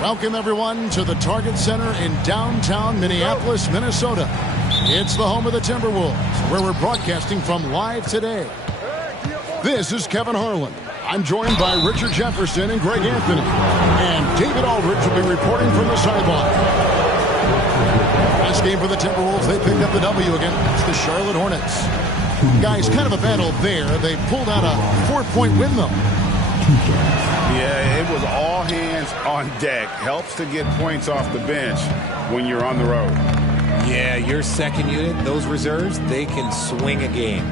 Welcome, everyone, to the Target Center in downtown Minneapolis, Minnesota. It's the home of the Timberwolves, where we're broadcasting from live today. This is Kevin Harlan. I'm joined by Richard Jefferson and Greg Anthony. And David Aldridge will be reporting from the sideline. Last game for the Timberwolves, they picked up the W against the Charlotte Hornets. Guys, kind of a battle there. They pulled out a 4-point win, though. Yeah, it was all hands on deck. Helps to get points off the bench when you're on the road. Yeah, your second unit, those reserves, they can swing a game.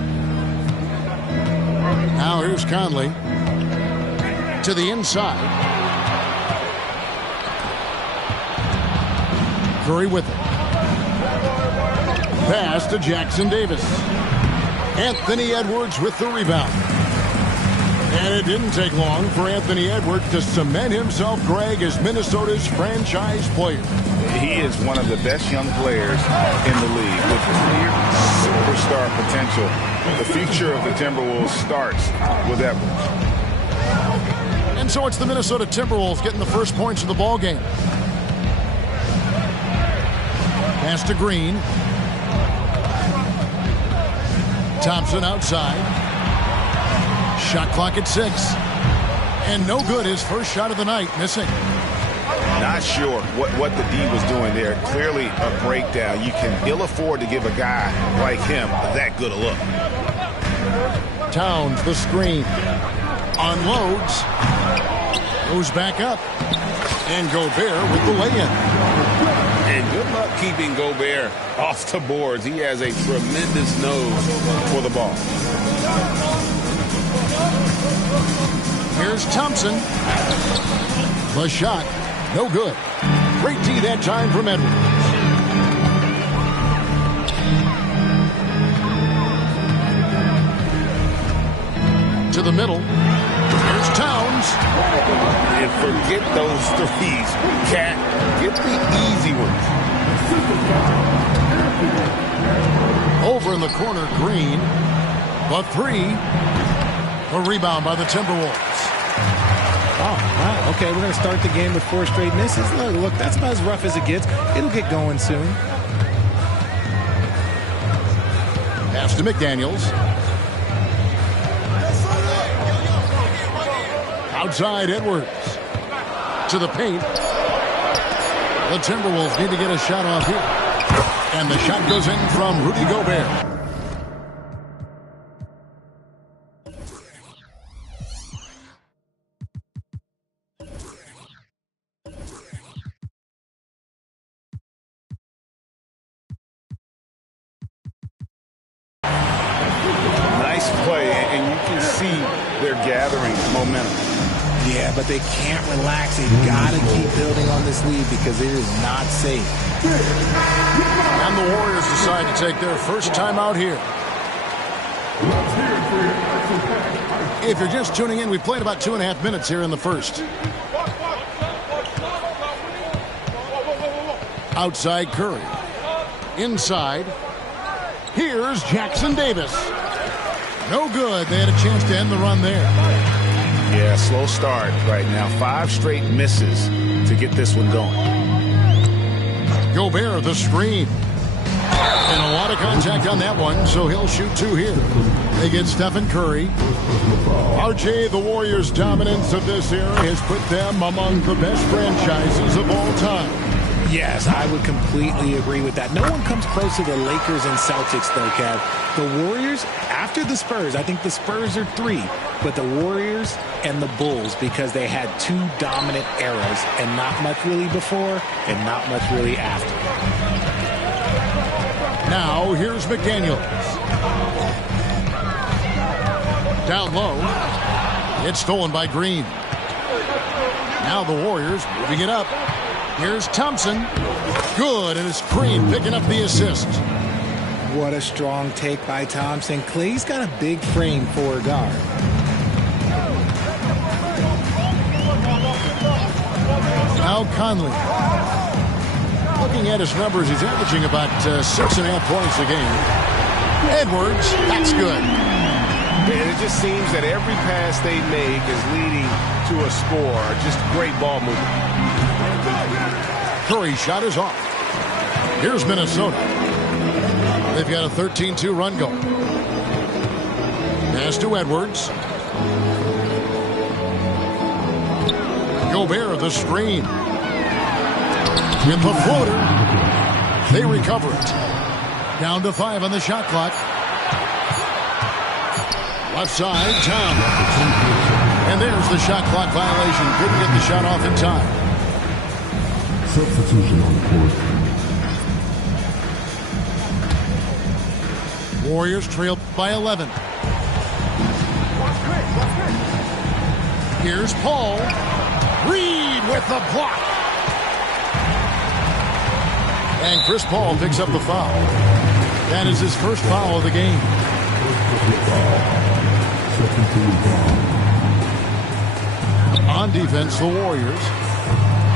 Now here's Conley to the inside. Curry with it. Pass to Jackson Davis. Anthony Edwards with the rebound. And it didn't take long for Anthony Edwards to cement himself, Greg, as Minnesota's franchise player. He is one of the best young players in the league with clear superstar potential. The future of the Timberwolves starts with Edwards. And so it's the Minnesota Timberwolves getting the first points of the ball game. Pass to Green. Thompson outside. Shot clock at 6. And no good, his first shot of the night, missing. Not sure what the D was doing there. Clearly a breakdown. You can ill afford to give a guy like him that good a look. Towns, the screen. Unloads. Goes back up. And Gobert with the lay-in. And good luck keeping Gobert off the boards. He has a tremendous nose for the ball. Here's Thompson. The shot, no good. Great D that time from Edwards. To the middle. Here's Towns. And forget those threes. Cat, get the easy ones. Over in the corner, Green. The three. A rebound by the Timberwolves. Oh, wow. Okay, we're going to start the game with 4 straight misses. Look, that's about as rough as it gets. It'll get going soon. Pass to McDaniels. Outside Edwards. To the paint. The Timberwolves need to get a shot off here. And the shot goes in from Rudy Gobert. Yeah, but they can't relax. They've got to keep building on this lead because it is not safe. And the Warriors decide to take their first time out here. If you're just tuning in, we've played about 2.5 minutes here in the first. Outside Curry. Inside. Here's Jackson Davis. No good. They had a chance to end the run there. Yeah, slow start right now. 5 straight misses to get this one going. Gobert, the screen. And a lot of contact on that one, so he'll shoot 2 here. They get Stephen Curry. RJ, the Warriors' dominance of this era has put them among the best franchises of all time. Yes, I would completely agree with that. No one comes close to the Lakers and Celtics, though, Kev. The Warriors, after the Spurs, I think the Spurs are 3, but the Warriors and the Bulls, because they had 2 dominant eras and not much really before and not much really after. Now, here's McDaniels. Down low. It's stolen by Green. Now the Warriors moving it up. Here's Thompson. Good, and it's Green picking up the assist. What a strong take by Thompson. Clay's got a big frame for a guard. Now Conley. Looking at his numbers, he's averaging about 6.5 points a game. Edwards, that's good. And it just seems that every pass they make is leading to a score. Just great ball movement. Curry's shot is off. Here's Minnesota. They've got a 13-2 run going. Pass to Edwards. Gobert, the screen. With the floater. They recover it. Down to 5 on the shot clock. Left side, Towns. And there's the shot clock violation. Couldn't get the shot off in time. Substitution on the court. Warriors trail by 11. Here's Paul. Reed with the block. And Chris Paul picks up the foul. That is his first foul of the game. On defense, the Warriors.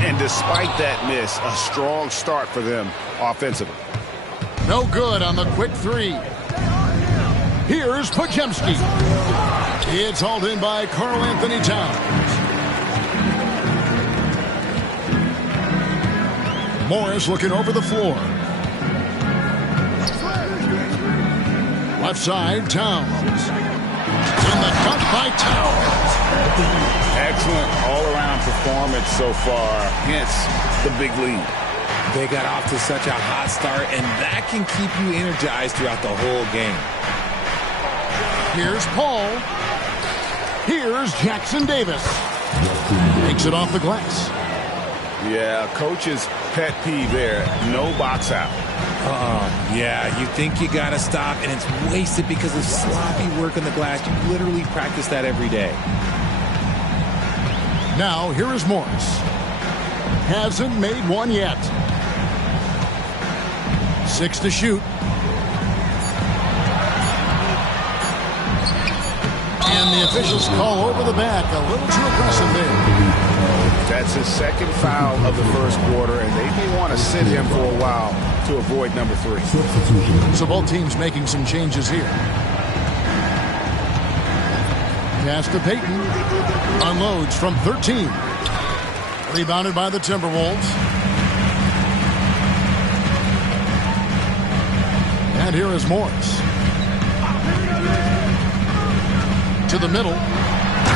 And despite that miss, a strong start for them offensively. No good on the quick three. Here's Podziemski. It's hauled in by Karl Anthony Towns. Morris looking over the floor. Left side, Towns. And the dunk by Towns. Excellent all-around performance so far, hence the big lead. They got off to such a hot start, and that can keep you energized throughout the whole game. Here's Paul. Here's Jackson Davis. Takes it off the glass. Yeah, coach's pet peeve there. No box out. Yeah, you think you got to stop, and it's wasted because of sloppy work on the glass. You literally practice that every day. Now, here is Morris. Hasn't made one yet. 6 to shoot. And the officials call over the back. A little too aggressive there. That's his second foul of the first quarter, and they may want to sit him for a while to avoid number 3. So both teams making some changes here. Pass to Payton. Unloads from 13. Rebounded by the Timberwolves. And here is Morris. To the middle.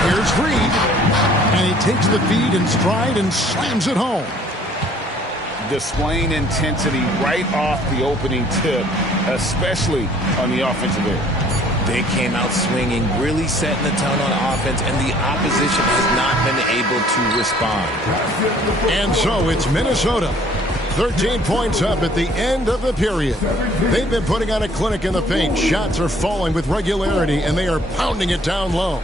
Here's Reed. And he takes the feed in stride and slams it home. Displaying intensity right off the opening tip, especially on the offensive end. They came out swinging, really setting the tone on offense, and the opposition has not been able to respond. And so it's Minnesota. 13 points up at the end of the period. They've been putting on a clinic in the paint. Shots are falling with regularity, and they are pounding it down low.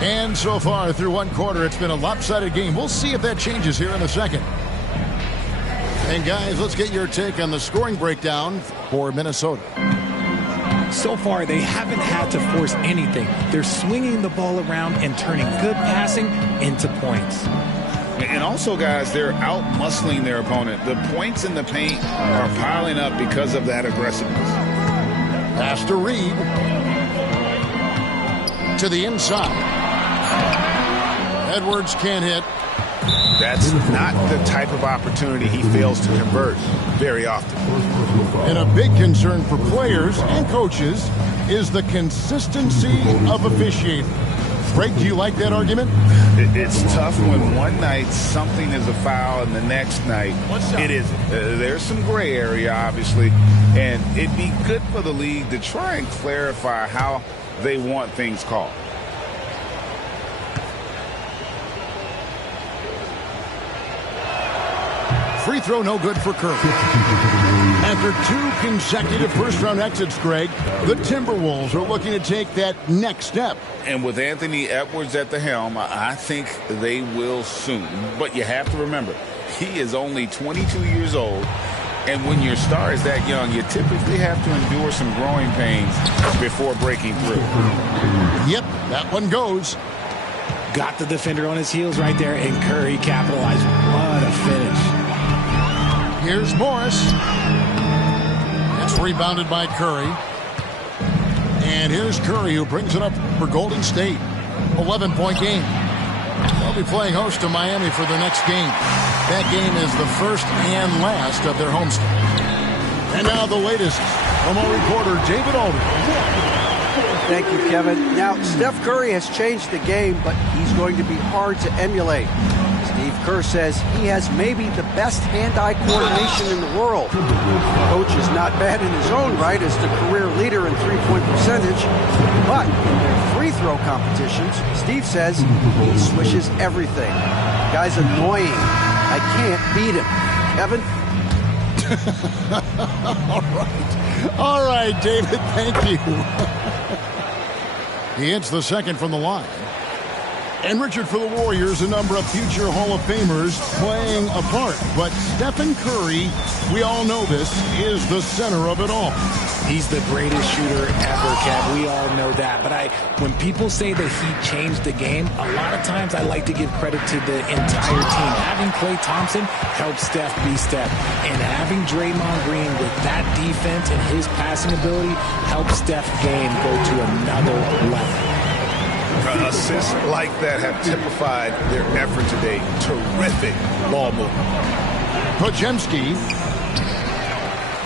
And so far through one quarter, it's been a lopsided game. We'll see if that changes here in the second. And guys, let's get your take on the scoring breakdown for Minnesota. So far, they haven't had to force anything. They're swinging the ball around and turning good passing into points. And also, guys, they're out-muscling their opponent. The points in the paint are piling up because of that aggressiveness. Pass to Reed. To the inside. Edwards can't hit. That's not the type of opportunity he fails to convert very often. And a big concern for players and coaches is the consistency of officiating. Greg, do you like that argument? It's tough when one night something is a foul and the next night it isn't. There's some gray area, obviously, and it'd be good for the league to try and clarify how they want things called. Free throw no good for Curry. After 2 consecutive first-round exits, Greg, the Timberwolves are looking to take that next step. And with Anthony Edwards at the helm, I think they will soon. But you have to remember, he is only 22 years old. And when your star is that young, you typically have to endure some growing pains before breaking through. Yep, that one goes. Got the defender on his heels right there, and Curry capitalized. What a finish. Here's Morris. It's rebounded by Curry. And here's Curry, who brings it up for Golden State. 11-point game. They'll be playing host to Miami for the next game. That game is the first and last of their homestand. And now the latest from our reporter, David Aldridge. Thank you, Kevin. Now, Steph Curry has changed the game, but he's going to be hard to emulate. Steve Kerr says he has maybe the best hand-eye coordination in the world. The coach is not bad in his own right as the career leader in three-point percentage, but in their free throw competitions, Steve says he swishes everything. The guy's annoying. I can't beat him. Kevin? All right, David, thank you. He hits the second from the line. And Richard, for the Warriors, a number of future Hall of Famers playing a part. But Stephen Curry, we all know this, is the center of it all. He's the greatest shooter ever, Kev. We all know that. But when people say that he changed the game, a lot of times I like to give credit to the entire team. Having Klay Thompson helps Steph be Steph. And having Draymond Green with that defense and his passing ability helps Steph's game go to another level. Assists like that have typified their effort today. Terrific ball movement. Podziemski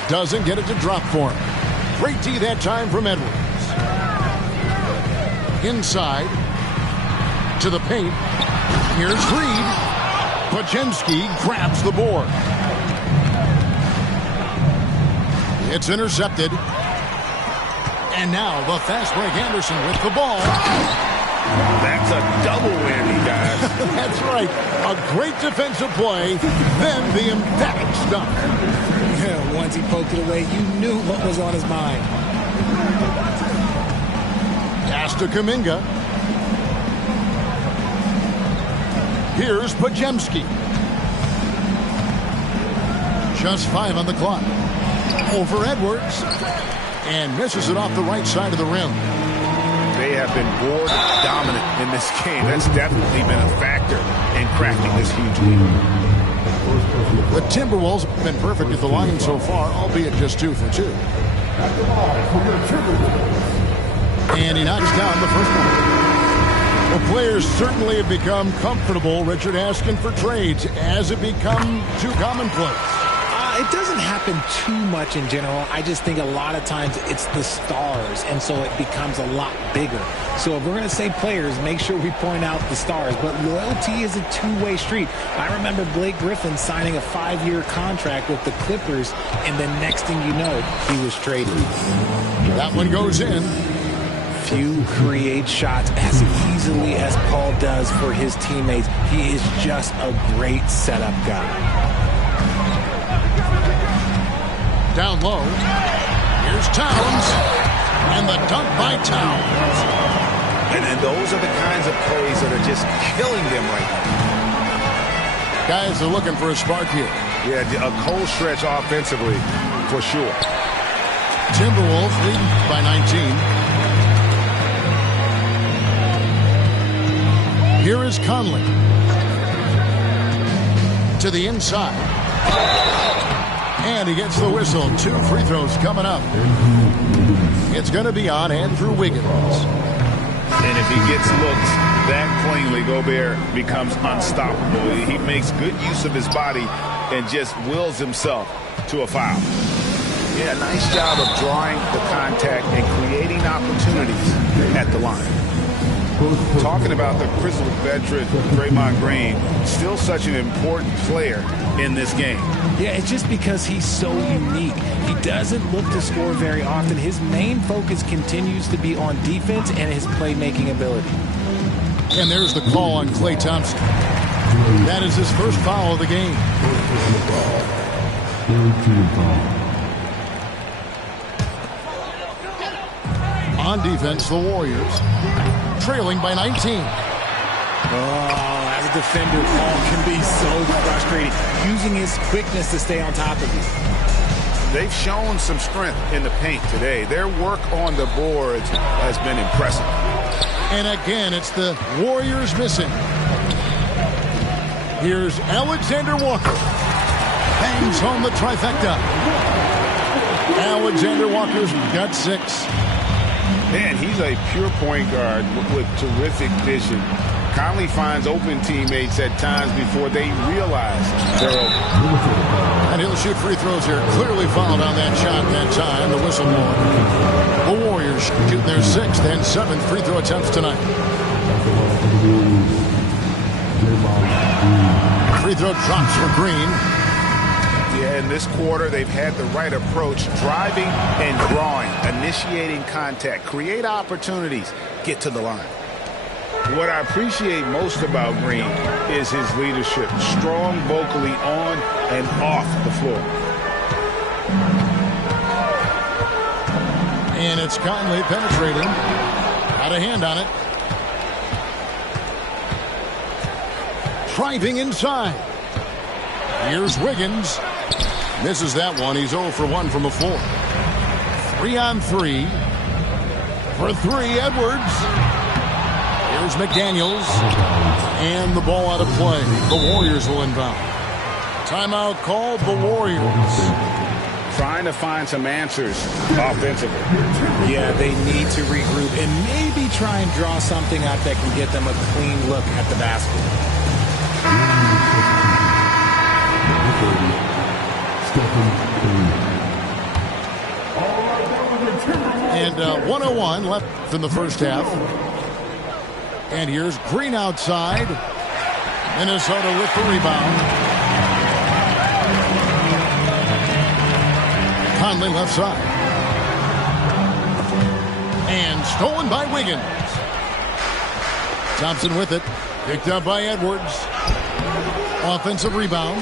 doesn't get it to drop for him. Great D that time from Edwards. Inside to the paint. Here's Reed. Podziemski grabs the board. It's intercepted. And now the fast break Anderson with the ball. That's a double whammy, guys. That's right. A great defensive play, then the emphatic stop. Once he poked it away, you knew what was on his mind. Pass to Kuminga. Here's Podziemski. Just 5 on the clock. Over Edwards. And misses it off the right side of the rim. They have been board dominant in this game. That's definitely been a factor in crafting this huge lead. The Timberwolves have been perfect at the line so far, albeit just 2 for 2. And he knocks down the first one. The players certainly have become comfortable, Richard, asking for trades. Has it become too commonplace? It doesn't happen too much in general. I just think a lot of times it's the stars, and so it becomes a lot bigger. So if we're going to say players, make sure we point out the stars. But loyalty is a two-way street. I remember Blake Griffin signing a 5-year contract with the Clippers, and then next thing you know, he was traded. That one goes in. Few create shots as easily as Paul does for his teammates. He is just a great setup guy. Down low. Here's Towns. And the dunk by Towns. And those are the kinds of plays that are just killing them right now. Guys are looking for a spark here. Yeah, a cold stretch offensively, for sure. Timberwolves leading by 19. Here is Conley. To the inside. And he gets the whistle. 2 free throws coming up. It's going to be on Andrew Wiggins. And if he gets looked that cleanly, Gobert becomes unstoppable. He makes good use of his body and just wills himself to a foul. Yeah, nice job of drawing the contact and creating opportunities at the line. Talking about the grizzled veteran Draymond Green, still such an important player in this game. Yeah, it's just because he's so unique. He doesn't look to score very often. His main focus continues to be on defense and his playmaking ability. And there's the call on Klay Thompson. That is his first foul of the game. On defense, the Warriors trailing by 19. As a defender, Paul can be so frustrating, using his quickness to stay on top of you. They've shown some strength in the paint today. Their work on the boards has been impressive. And again, it's the Warriors missing. Here's Alexander Walker. Bang, brings home the trifecta. Alexander Walker's got 6. Man, he's a pure point guard with terrific vision. Conley finds open teammates at times before they realize they're open. And he'll shoot free throws here. Clearly fouled on that shot that time. The whistle blown. The Warriors shooting their 6th and 7th free throw attempts tonight. Free throw drops for Green. Yeah, in this quarter, they've had the right approach, driving and drawing, initiating contact, create opportunities, get to the line. What I appreciate most about Green is his leadership, strong vocally on and off the floor. And it's Conley penetrating. Got a hand on it. Driving inside. Here's Wiggins. Misses that one. He's 0 for 1 from a 4. 3-on-3. For 3, Edwards. Here's McDaniels. And the ball out of play. The Warriors will inbound. Timeout called, the Warriors. Trying to find some answers offensively. Yeah, they need to regroup and maybe try and draw something up that can get them a clean look at the basket. And 1:01 left in the first half. And here's Green outside. Minnesota with the rebound. Conley left side. And stolen by Wiggins. Thompson with it. Picked up by Edwards. Offensive rebound.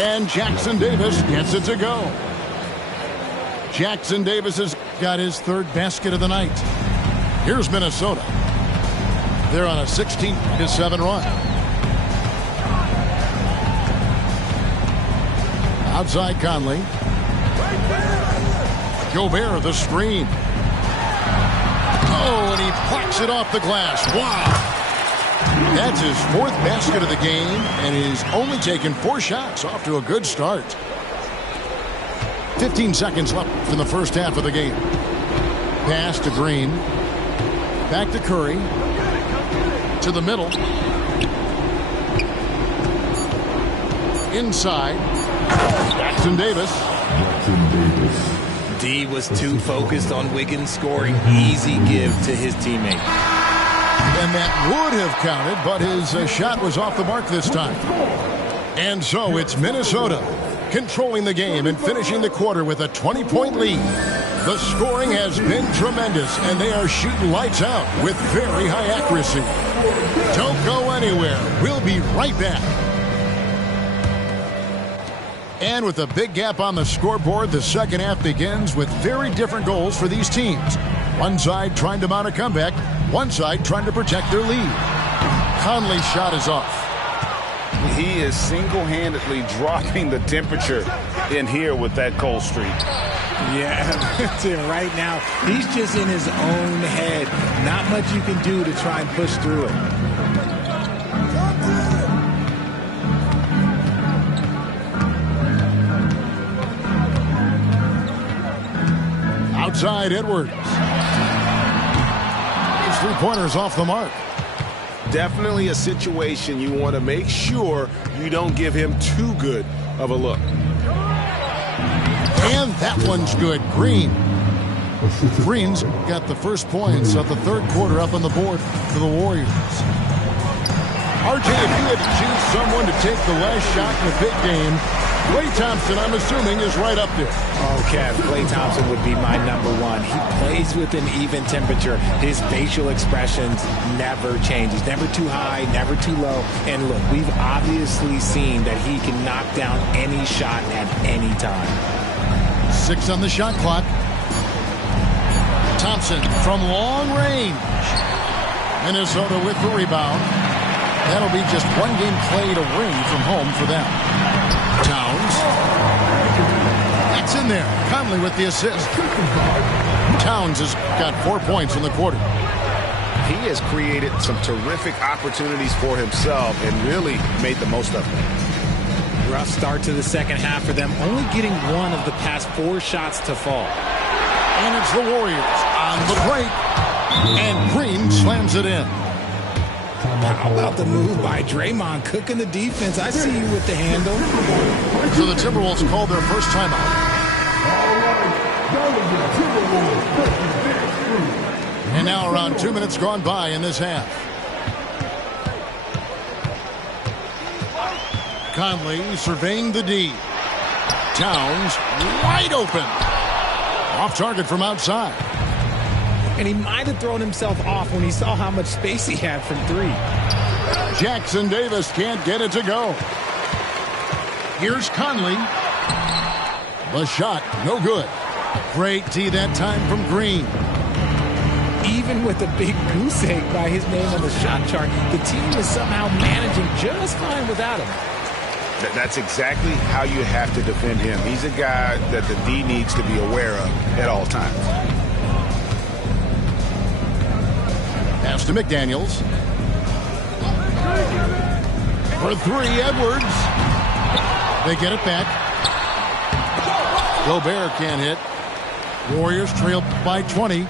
And Jackson Davis gets it to go. Jackson Davis has got his 3rd basket of the night. Here's Minnesota. They're on a 16-7 run. Outside Conley. Gobert the screen. Oh, and he plucks it off the glass. Wow. That's his 4th basket of the game, and he's only taken 4 shots. Off to a good start. 15 seconds left in the first half of the game. Pass to Green. Back to Curry. To the middle. Inside. Jackson Davis. D was too focused on Wiggins scoring. Easy give to his teammate. And that would have counted, but his shot was off the mark this time. And so it's Minnesota controlling the game and finishing the quarter with a 20-point lead. The scoring has been tremendous, and they are shooting lights out with very high accuracy. Don't go anywhere. We'll be right back. And with a big gap on the scoreboard, the second half begins with very different goals for these teams. One side trying to mount a comeback, one side trying to protect their lead. Conley's shot is off. He is single-handedly dropping the temperature in here with that cold streak. Yeah, right now, he's just in his own head. Not much you can do to try and push through it. Outside Edwards. His 3-pointers off the mark. Definitely a situation you want to make sure you don't give him too good of a look. And that one's good. Green's got the first points of the third quarter up on the board for the Warriors. RJ, if you had to choose someone to take the last shot in the big game, Klay Thompson, I'm assuming, is right up there. Oh, Kev, Klay Thompson would be my number one. He plays with an even temperature. His facial expressions never change. He's never too high, never too low. And look, we've obviously seen that he can knock down any shot at any time. 6 on the shot clock. Thompson from long range. Minnesota with the rebound. That'll be just one game played away from home for them. Towns. That's in there. Conley with the assist. Towns has got 4 points in the quarter. He has created some terrific opportunities for himself and really made the most of them. Rough start to the second half for them, only getting one of the past 4 shots to fall. And it's the Warriors on the break. And Green slams it in. How about the move by Draymond cooking the defense? I see you with the handle. So the Timberwolves called their first timeout. And now around 2 minutes gone by in this half. Conley surveying the D. Towns wide open. Off target from outside. And he might have thrown himself off when he saw how much space he had from 3. Jackson Davis can't get it to go. Here's Conley. The shot, no good. Great D that time from Green. Even with a big goose egg by his name on the shot chart, the team is somehow managing just fine without him. That's exactly how you have to defend him. He's a guy that the D needs to be aware of at all times. Pass to McDaniels. For 3, Edwards. They get it back. Gobert can't hit. Warriors trail by 20.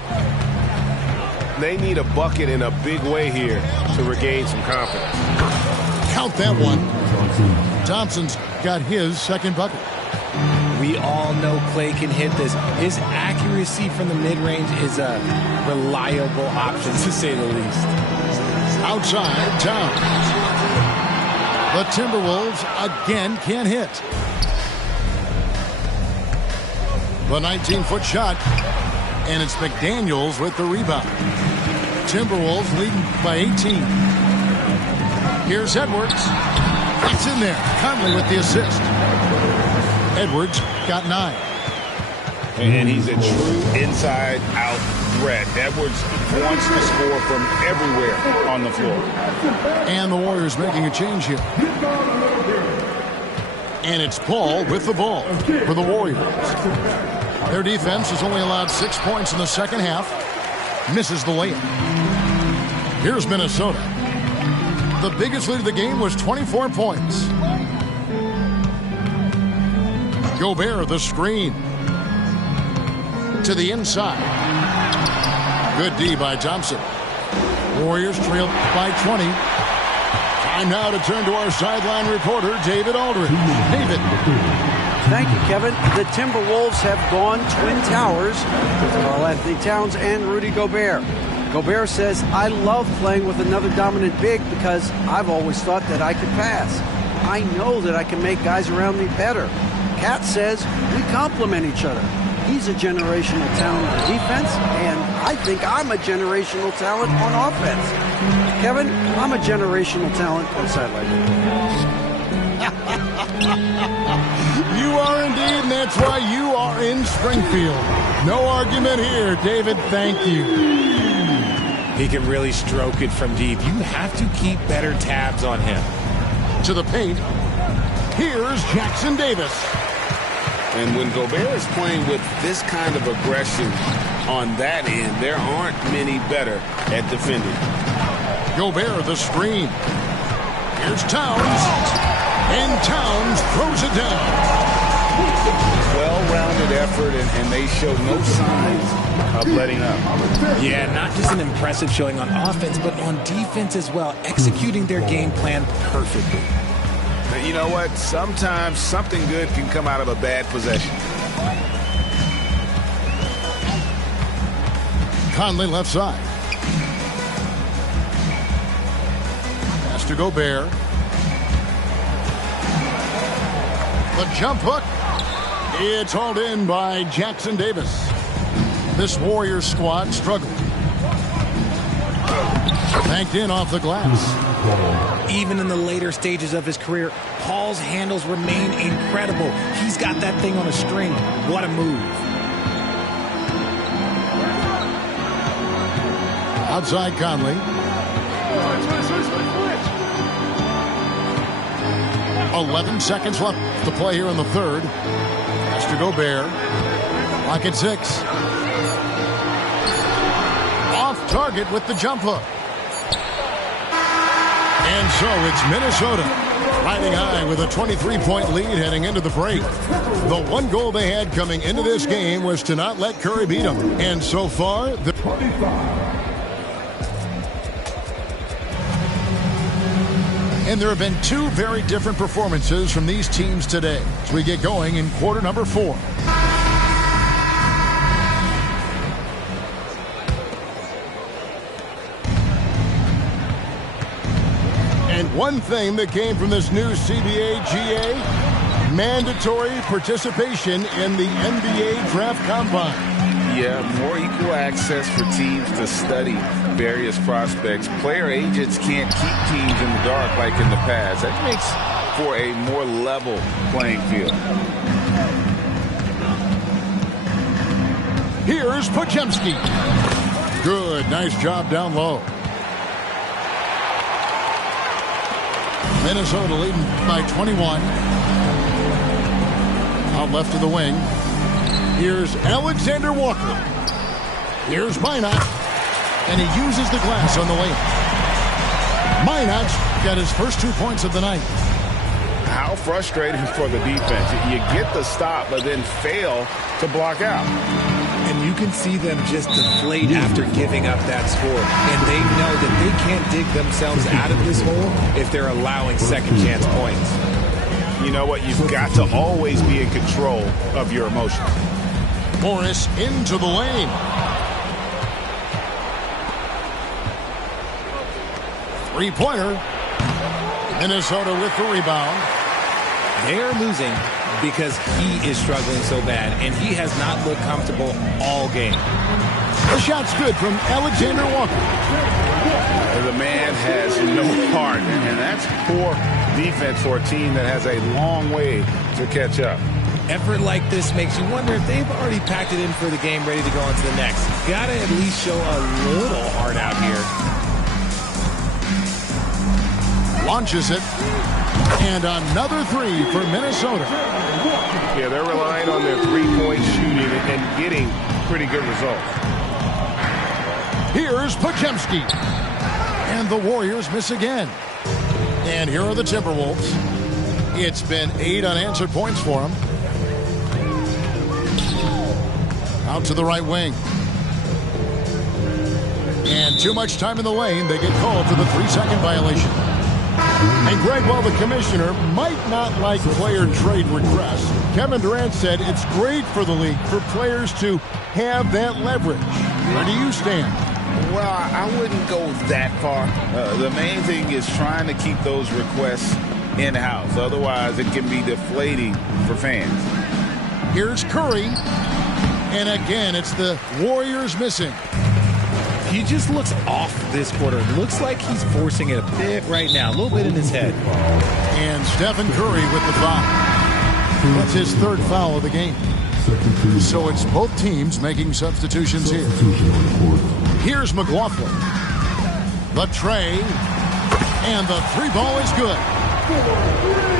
They need a bucket in a big way here to regain some confidence. Count that one. Thompson's got his second bucket. We all know Klay can hit this. His accuracy from the mid-range is a reliable option, to say the least. Outside, Towns. The Timberwolves again can't hit. The 19-foot shot, and it's McDaniels with the rebound. Timberwolves leading by 18. Here's Edwards. It's in there. Conley with the assist. Edwards got 9. And he's a true inside-out threat. Edwards wants to score from everywhere on the floor. And the Warriors making a change here. And it's Paul with the ball for the Warriors. Their defense has only allowed 6 points in the second half. Misses the layup. Here's Minnesota. The biggest lead of the game was 24 points. Gobert, the screen. To the inside. Good D by Thompson. Warriors trail by 20. Time now to turn to our sideline reporter, David Aldridge. David. Thank you, Kevin. The Timberwolves have gone Twin Towers with Karl-Anthony Towns and Rudy Gobert. Gobert says, I love playing with another dominant big because I've always thought that I could pass. I know that I can make guys around me better. Cat says, we complement each other. He's a generational talent on defense, and I think I'm a generational talent on offense. Kevin, I'm a generational talent on sideline. You are indeed, and that's why you are in Springfield. No argument here, David. Thank you. He can really stroke it from deep. You have to keep better tabs on him. To the paint. Here's Jackson Davis. And when Gobert is playing with this kind of aggression on that end, there aren't many better at defending. Gobert, the screen. Here's Towns. And Towns throws it down. Well-rounded effort, and they show no signs of letting up. Yeah, not just an impressive showing on offense, but on defense as well, executing their game plan perfectly. But you know what? Sometimes something good can come out of a bad possession. Conley left side. Pass to Gobert. The jump hook. It's hauled in by Jackson Davis. This Warriors squad struggling. Banked in off the glass. Even in the later stages of his career, Paul's handles remain incredible. He's got that thing on a string. What a move. Outside Conley. 11 seconds left to play here in the third. Pass to Gobert. Clock at 6. Off target with the jump hook. And so it's Minnesota Riding high with a 23-point lead heading into the break. The one goal they had coming into this game was to not let Curry beat them. And so far, and there have been two very different performances from these teams today as we get going in quarter number 4. And one thing that came from this new CBA GA, mandatory participation in the NBA Draft Combine. Yeah, more equal access for teams to study various prospects. Player agents can't keep teams in the dark like in the past. That makes for a more level playing field. Here's Podziemski. Good, nice job down low. Minnesota leading by 21. Out left of the wing. Here's Alexander Walker. Here's Minot. And he uses the glass on the way. Minot's got his first 2 points of the night. How frustrating for the defense. You get the stop, but then fail to block out. And you can see them just deflate after giving up that score. And they know that they can't dig themselves out of this hole if they're allowing second chance points. You know what? You've got to always be in control of your emotions. Morris into the lane. Three-pointer. Minnesota with the rebound. They're losing because he is struggling so bad, and he has not looked comfortable all game. The shot's good from Alexander Walker. The man has no heart, and that's poor defense for a team that has a long way to catch up. Effort like this makes you wonder if they've already packed it in for the game, ready to go on to the next. Gotta at least show a little heart out here. Launches it. And another three for Minnesota. Yeah, they're relying on their three-point shooting and getting pretty good results. Here's Podziemski. And the Warriors miss again. And here are the Timberwolves. It's been 8 unanswered points for them. Out to the right wing. And too much time in the lane. They get called for the 3-second violation. And Greg, while the commissioner might not like player trade requests, Kevin Durant said it's great for the league for players to have that leverage. Where do you stand? Well, I wouldn't go that far. The main thing is trying to keep those requests in-house. Otherwise, it can be deflating for fans. Here's Curry. And again, it's the Warriors missing. He just looks off this quarter. Looks like he's forcing it a bit right now. A little bit in his head. And Stephen Curry with the foul. That's his third foul of the game. So it's both teams making substitutions here. Here's McLaughlin. The tray. And the three ball is good.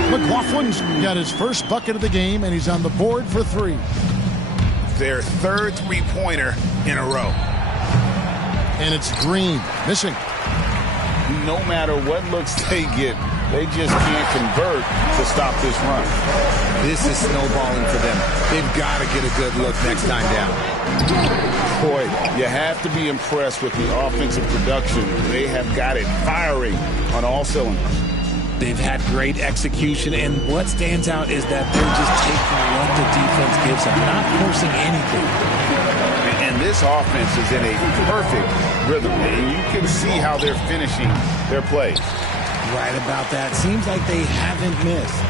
McLaughlin's got his first bucket of the game, and he's on the board for 3. Their third three-pointer in a row. And it's Green missing. No matter what looks they get, they just can't convert to stop this run. This is snowballing for them. They've got to get a good look next time down. Boy, you have to be impressed with the offensive production. They have got it firing on all cylinders. They've had great execution, and what stands out is that they're just taking what the defense gives them, not forcing anything. And this offense is in a perfect rhythm, and you can see how they're finishing their plays. Right about that. Seems like they haven't missed.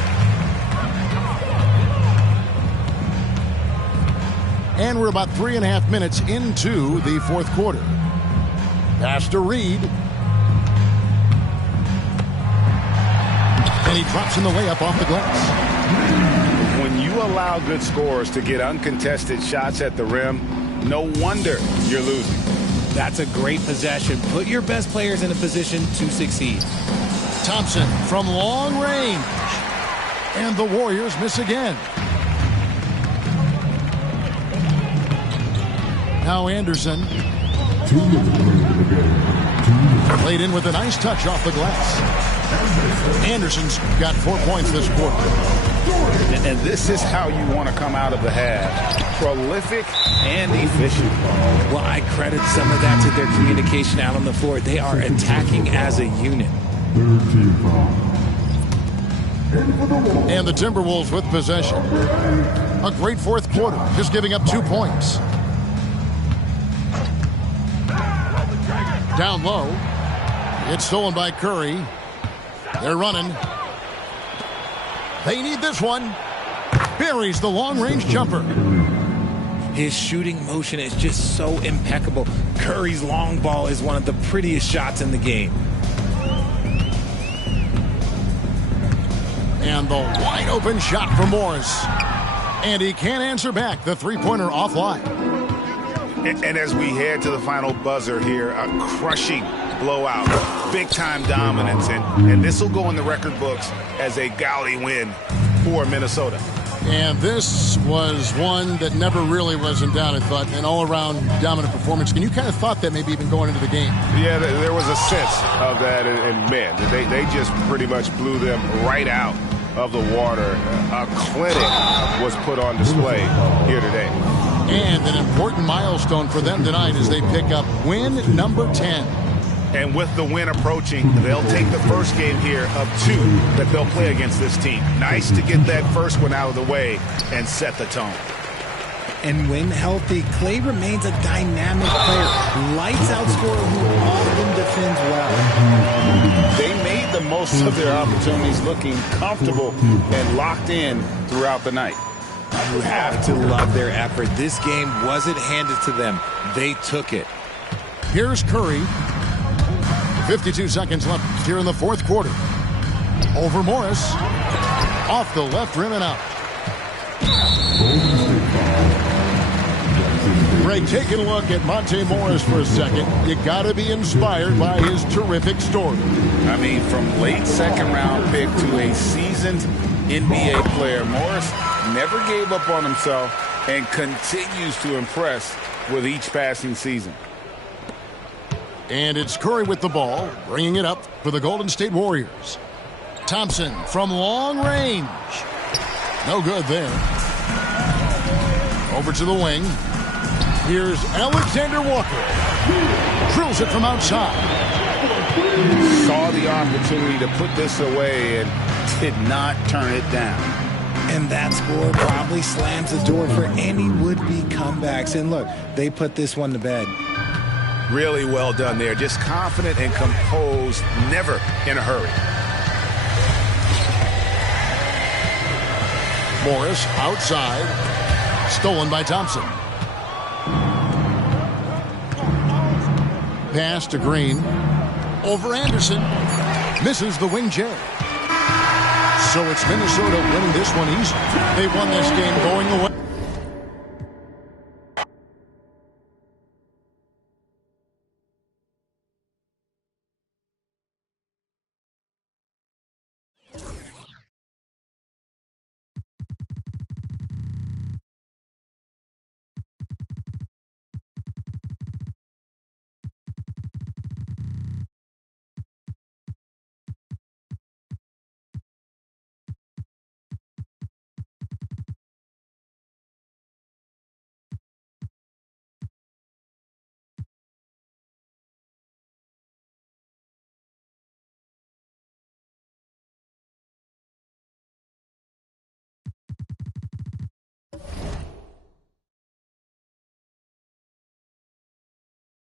And we're about 3.5 minutes into the fourth quarter. Pass to Reed. And he drops in the layup off the glass. When you allow good scorers to get uncontested shots at the rim, no wonder you're losing. That's a great possession. Put your best players in a position to succeed. Thompson from long range. And the Warriors miss again. Now Anderson. Played in with a nice touch off the glass. Anderson's got 4 points this quarter. And this is how you want to come out of the half. Prolific and efficient. Well, I credit some of that to their communication out on the floor. They are attacking as a unit. And the Timberwolves with possession. A great fourth quarter, just giving up 2 points. Down low. It's stolen by Curry. They're running. They need this one. Buries the long-range jumper. His shooting motion is just so impeccable. Curry's long ball is one of the prettiest shots in the game. And the wide-open shot from Morris. And he can't answer back. The three-pointer offline. And as we head to the final buzzer here, a crushing blowout, big-time dominance, and this will go in the record books as a gaudy win for Minnesota. And this was one that never really was in doubt, I thought, an all-around dominant performance. And you kind of thought that maybe even going into the game. Yeah, there was a sense of that, and man, they just pretty much blew them right out of the water. A clinic was put on display here today. And an important milestone for them tonight as they pick up win number 10. And with the win approaching, they'll take the first game here of 2 that they'll play against this team. Nice to get that first one out of the way and set the tone. And when healthy, Clay remains a dynamic player. Lights out scorer who often defends well. They made the most of their opportunities, looking comfortable and locked in throughout the night. You have to love their effort. This game wasn't handed to them. They took it. Here's Curry. 52 seconds left here in the fourth quarter. Over Morris. Off the left rim and out. Greg, taking a look at Monte Morris for a second. You got to be inspired by his terrific story. I mean, from late second-round pick to a seasoned NBA player, Morris never gave up on himself and continues to impress with each passing season. And it's Curry with the ball, bringing it up for the Golden State Warriors. Thompson from long range. No good there. Over to the wing. Here's Alexander Walker. Drills it from outside. Saw the opportunity to put this away and did not turn it down. And that score probably slams the door for any would-be comebacks. And look, they put this one to bed. Really well done there. Just confident and composed, never in a hurry. Morris outside. Stolen by Thompson. Pass to Green. Over Anderson. Misses the wing J. So it's Minnesota winning this one easy. They won this game going away.